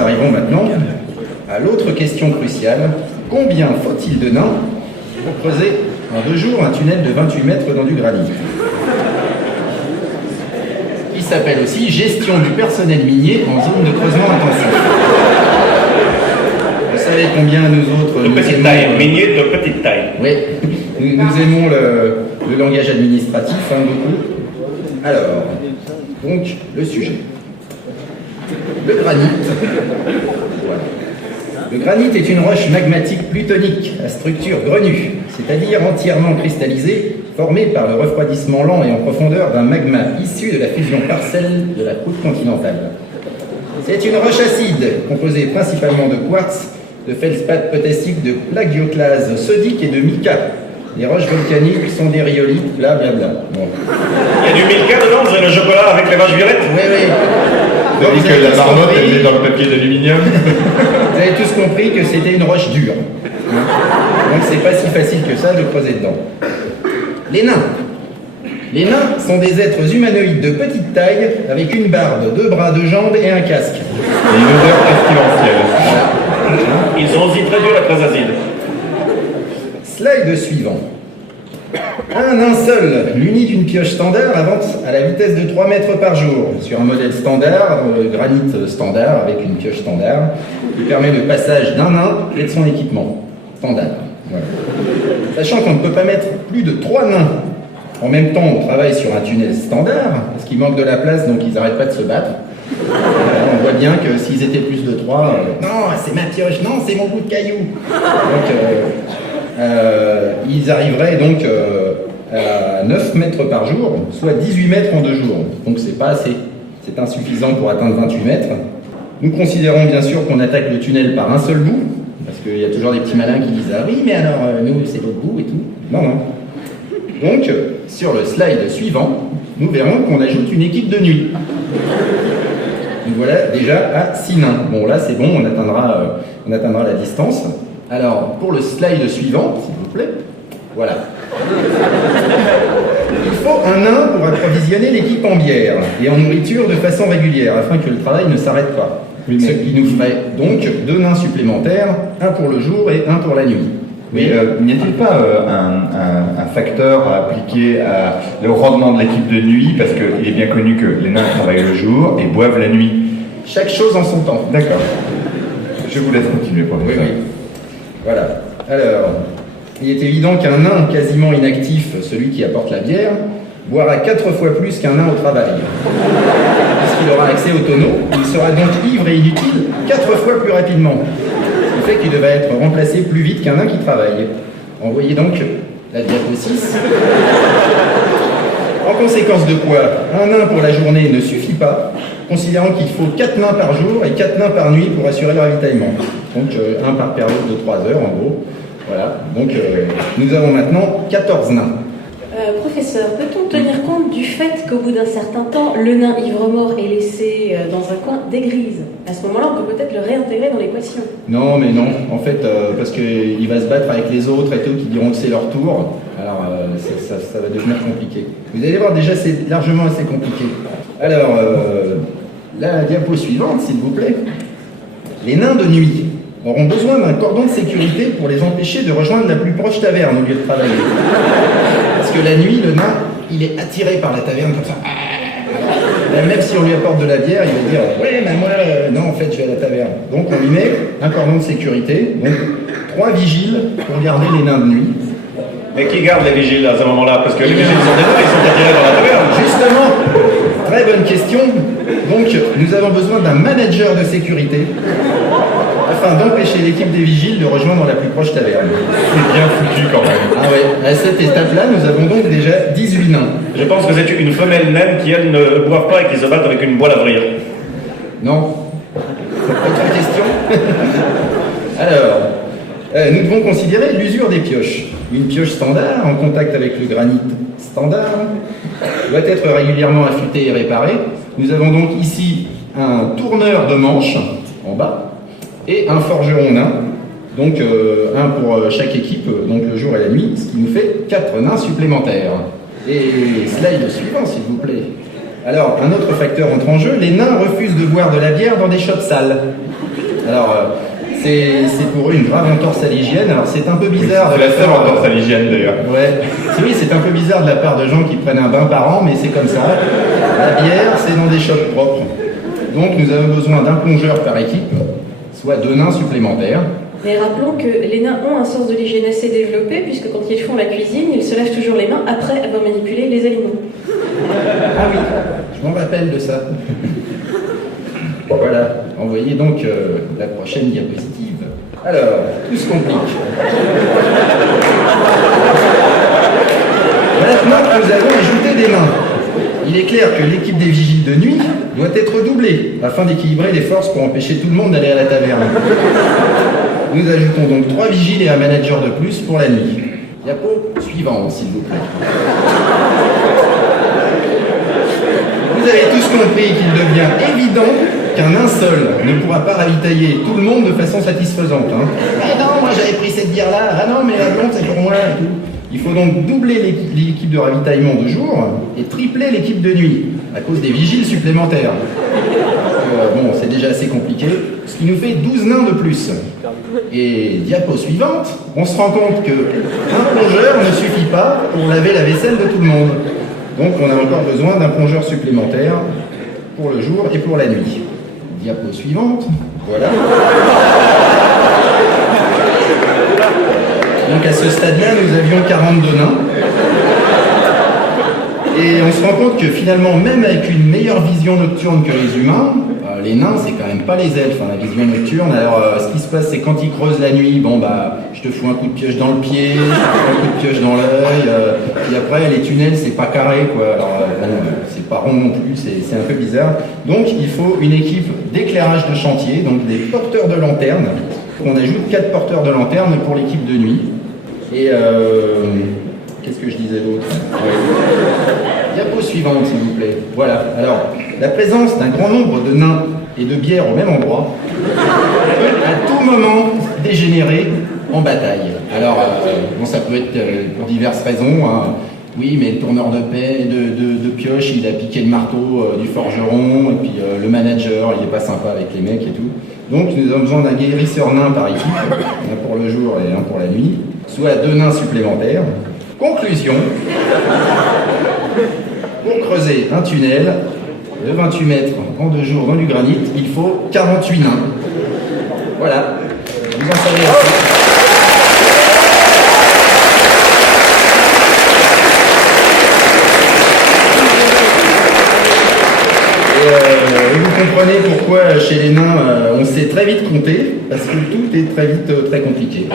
arrivons maintenant à l'autre question cruciale. Combien faut-il de nains pour creuser en 2 jours un tunnel de 28 mètres dans du granit? Il s'appelle aussi gestion du personnel minier en zone de creusement intensif. Vous savez combien nous autres... De petite taille, minier de petite taille. Oui, nous aimons le langage administratif, hein, beaucoup. Alors, donc, le sujet. Le granit. Voilà. Le granit est une roche magmatique plutonique à structure grenue, c'est-à-dire entièrement cristallisée, formée par le refroidissement lent et en profondeur d'un magma issu de la fusion partielle de la croûte continentale. C'est une roche acide, composée principalement de quartz, de feldspath potassique, de plagioclase sodique et de mica. Les roches volcaniques sont des rhyolites, blablabla. Bon. Il y a du mica dedans, vous avez le chocolat avec les vaches violettes? Oui, oui. Vous avez dit que la marmotte était dans le papier d'aluminium. Vous avez tous compris que c'était une roche dure. Donc c'est pas si facile que ça de creuser dedans. Les nains. Les nains sont des êtres humanoïdes de petite taille avec une barbe, 2 bras, 2 jambes et un casque. Et une odeur pestilentielle. Ils sont aussi très durs et très acides. Slide suivant. Un nain seul, muni d'une pioche standard, avance à la vitesse de 3 mètres par jour, sur un modèle standard, granit standard, avec une pioche standard, qui permet le passage d'un nain et de son équipement. Standard. Voilà. Sachant qu'on ne peut pas mettre plus de 3 nains en même temps, on travaille sur un tunnel standard, parce qu'il manque de la place, donc ils n'arrêtent pas de se battre. On voit bien que s'ils étaient plus de 3, non, c'est ma pioche, non, c'est mon bout de caillou. Donc, ils arriveraient donc à 9 mètres par jour, soit 18 mètres en 2 jours. Donc c'est pas assez, c'est insuffisant pour atteindre 28 mètres. Nous considérons bien sûr qu'on attaque le tunnel par un seul bout, parce qu'il y a toujours des petits malins qui disent « Ah oui, mais alors, nous, c'est l'autre bout et tout. » Non, non. Donc, sur le slide suivant, nous verrons qu'on ajoute une équipe de nuit. Nous voilà déjà à 6 nains. Bon, là, c'est bon, on atteindra la distance. Alors, pour le slide suivant, s'il vous plaît, voilà. Il faut un nain pour approvisionner l'équipe en bière et en nourriture de façon régulière, afin que le travail ne s'arrête pas. Ce qui nous ferait donc 2 nains supplémentaires, un pour le jour et un pour la nuit. Mais n'y a-t-il pas un facteur à appliquer au rendement de l'équipe de nuit? Parce qu'il est bien connu que les nains travaillent le jour et boivent la nuit. Chaque chose en son temps. D'accord. Je vous laisse continuer, professeur. Oui, oui. Voilà. Alors, il est évident qu'un nain quasiment inactif, celui qui apporte la bière, boira 4 fois plus qu'un nain au travail. Puisqu'il aura accès au tonneau, il sera donc ivre et inutile 4 fois plus rapidement. Ce qui fait qu'il devrait être remplacé plus vite qu'un nain qui travaille. Envoyez donc la diapo 6. En conséquence de quoi, un nain pour la journée ne suffit pas, considérant qu'il faut 4 nains par jour et 4 nains par nuit pour assurer le ravitaillement. Donc un par période de 3 heures en gros. Voilà, donc nous avons maintenant 14 nains. Professeur, peut-on tenir compte du fait qu'au bout d'un certain temps, le nain ivre-mort est laissé dans un coin dégrise? À ce moment-là, on peut peut-être le réintégrer dans l'équation. Non, mais non. En fait, parce qu'il va se battre avec les autres et tout, qui diront que c'est leur tour. Alors, ça va devenir compliqué. Vous allez voir, déjà, c'est largement assez compliqué. Alors, la diapo suivante, s'il vous plaît. Les nains de nuit auront besoin d'un cordon de sécurité pour les empêcher de rejoindre la plus proche taverne au lieu de travailler. Parce que la nuit, le nain, il est attiré par la taverne comme ça. Même si on lui apporte de la bière, il va dire « Ouais, mais moi, non, en fait, je vais à la taverne. » Donc, on lui met un cordon de sécurité, donc 3 vigiles pour garder les nains de nuit. Mais qui garde les vigiles à ce moment-là? Parce que les vigiles sont des nains, ils sont attirés dans la taverne. Justement, très bonne question. Donc, nous avons besoin d'un manager de sécurité afin d'empêcher l'équipe des vigiles de rejoindre la plus proche taverne. C'est bien foutu quand même. Ah ouais, à cette étape-là, nous avons donc déjà 18 nains. Je pense que c'est une femelle naine qui, elle, ne boive pas et qui se bat avec une boîte à vrille. Non. Autre question. Alors, nous devons considérer l'usure des pioches. Une pioche standard, en contact avec le granit standard, doit être régulièrement affûtée et réparée. Nous avons donc ici un tourneur de manche, en bas, et un forgeron nain, donc un pour chaque équipe, donc le jour et la nuit, ce qui nous fait 4 nains supplémentaires. Et slide suivant, s'il vous plaît. Alors, un autre facteur entre en jeu, les nains refusent de boire de la bière dans des shops sales. Alors, c'est pour eux une grave entorse à l'hygiène. Alors, c'est un peu bizarre. C'est la seule entorse à l'hygiène d'ailleurs. Ouais, oui, c'est un peu bizarre de la part de gens qui prennent un bain par an, mais c'est comme ça. La bière, c'est dans des chocs propres. Donc, nous avons besoin d'un plongeur par équipe, soit 2 nains supplémentaires. Mais rappelons que les nains ont un sens de l'hygiène assez développé, puisque quand ils font la cuisine, ils se lavent toujours les mains après avoir manipulé les aliments. Ah oui, je m'en rappelle de ça. Voilà, envoyez donc la prochaine diapositive. Alors, tout se complique. Maintenant que nous avons ajouté des nains, il est clair que l'équipe des vigiles de nuit doit être doublée afin d'équilibrer les forces pour empêcher tout le monde d'aller à la taverne. Nous ajoutons donc 3 vigiles et un manager de plus pour la nuit. Diapo suivante, s'il vous plaît. Vous avez tous compris qu'il devient évident qu'un nain seul ne pourra pas ravitailler tout le monde de façon satisfaisante. Hein. Ah non, moi j'avais pris cette bière-là, ah non, mais la blonde c'est pour moi et tout. Il faut donc doubler l'équipe de ravitaillement de jour et tripler l'équipe de nuit, à cause des vigiles supplémentaires. Bon, c'est déjà assez compliqué, ce qui nous fait 12 nains de plus. Et diapo suivante, on se rend compte qu'un plongeur ne suffit pas pour laver la vaisselle de tout le monde. Donc on a encore besoin d'un plongeur supplémentaire pour le jour et pour la nuit. Diapo suivante, voilà. Donc à ce stade-là, nous avions 42 nains. Et on se rend compte que finalement, même avec une meilleure vision nocturne que les humains, les nains, c'est quand même pas les elfes, hein, la vision nocturne. Alors, ce qui se passe, c'est quand ils creusent la nuit, bon bah, je te fous un coup de pioche dans le pied, je te fous un coup de pioche dans l'œil, puis après, les tunnels, c'est pas carré, quoi. Alors, bon, c'est pas rond non plus, c'est un peu bizarre. Donc, il faut une équipe d'éclairage de chantier, donc des porteurs de lanternes. On ajoute 4 porteurs de lanternes pour l'équipe de nuit. Et qu'est-ce que je disais d'autre? Diapo suivante, s'il vous plaît. Voilà. Alors, la présence d'un grand nombre de nains et de bières au même endroit peut à tout moment dégénérer en bataille. Alors, bon, ça peut être pour diverses raisons. Hein. Oui, mais le tourneur de pioche, il a piqué le marteau du forgeron, et puis le manager, il est pas sympa avec les mecs et tout. Donc, nous avons besoin d'un guérisseur nain par équipe, un pour le jour et un pour la nuit, soit 2 nains supplémentaires. Conclusion. Pour creuser un tunnel de 28 mètres en 2 jours dans du granit, il faut 48 nains. Voilà. Vous en savez assez. Et vous comprenez pourquoi chez les nains, on sait très vite compter, parce que tout est très vite très compliqué.